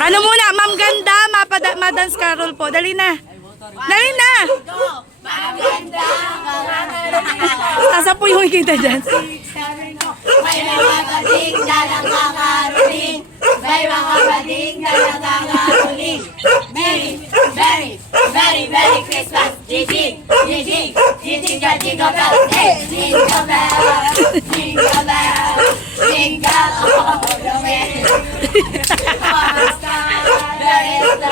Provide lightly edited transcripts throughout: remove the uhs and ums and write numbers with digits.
Ano muna, Ma'am Ganda, ma-dance carol po. Dali na. Dali na. Sasapuy yung kita dyan. May mga bading na nangangaroling. May mga bading na nangangaroling. Merry Christmas. Jingle bells. Hey, jingle bells. Jingle bells. Jingle all the way. There is the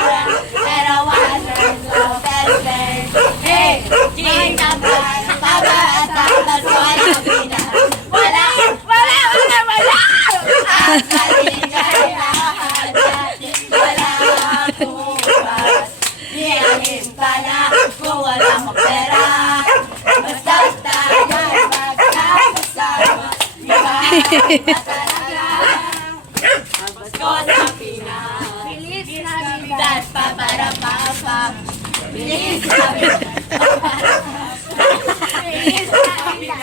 and a wonderful birthday. Hey, jingle bells. Tamas, wala pina. Wala. Ang kaligay natin, wala kupas. Diyanin pa na kung wala kang pera. Basta tayo'y magkakasama. Iba talaga ang Pasko sa Pinas. Bilis Navidad, paparapapa. Bilis Navidad, paparapapa. Bilis Navidad,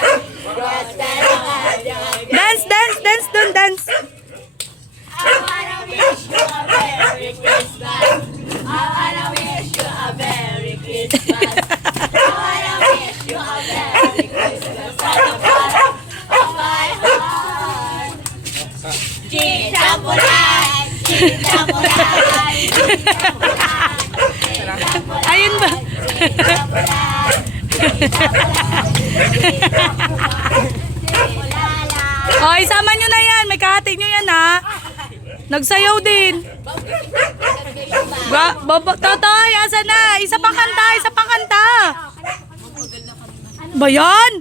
Dance dun, dance. I wanna wish you a Merry Christmas. I wanna wish you a Merry Christmas. I wanna wish you a Merry Christmas from the bottom of my heart. Chichampuray, chichampuray, Ayun ba? O, isama nyo na yan. May kahati nyo yan, ha? Nagsayaw din. Totoy, asa na? Isa pang kanta. Ba yan?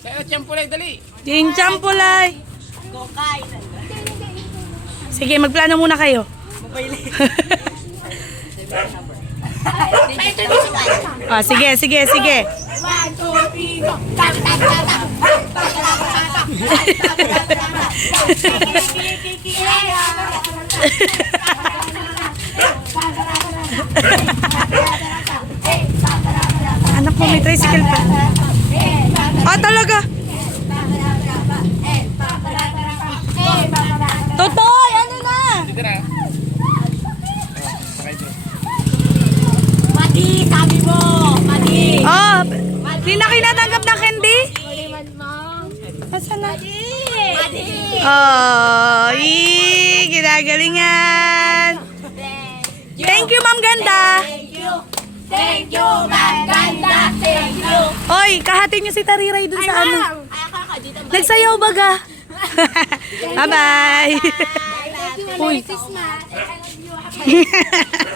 Sayo, champulay, dali. Champulay. Sige, magplano muna kayo. Sige. 1, 2, 3, go! Anak mo, may tricycle pa. Talaga? Totoy, ano na? Dito na. Sakay dito. Mati, sabi mo! Mati! Di na kinatanggap na candy? Asan na? Ginagalingan. Thank you, Ma'am Ganda. Thank you, Ma'am Ganda. Thank you. Oy, kahati niyo si Tariray dun sa ano. Nagsayaw baga. Bye-bye. Merry Christmas. I love you.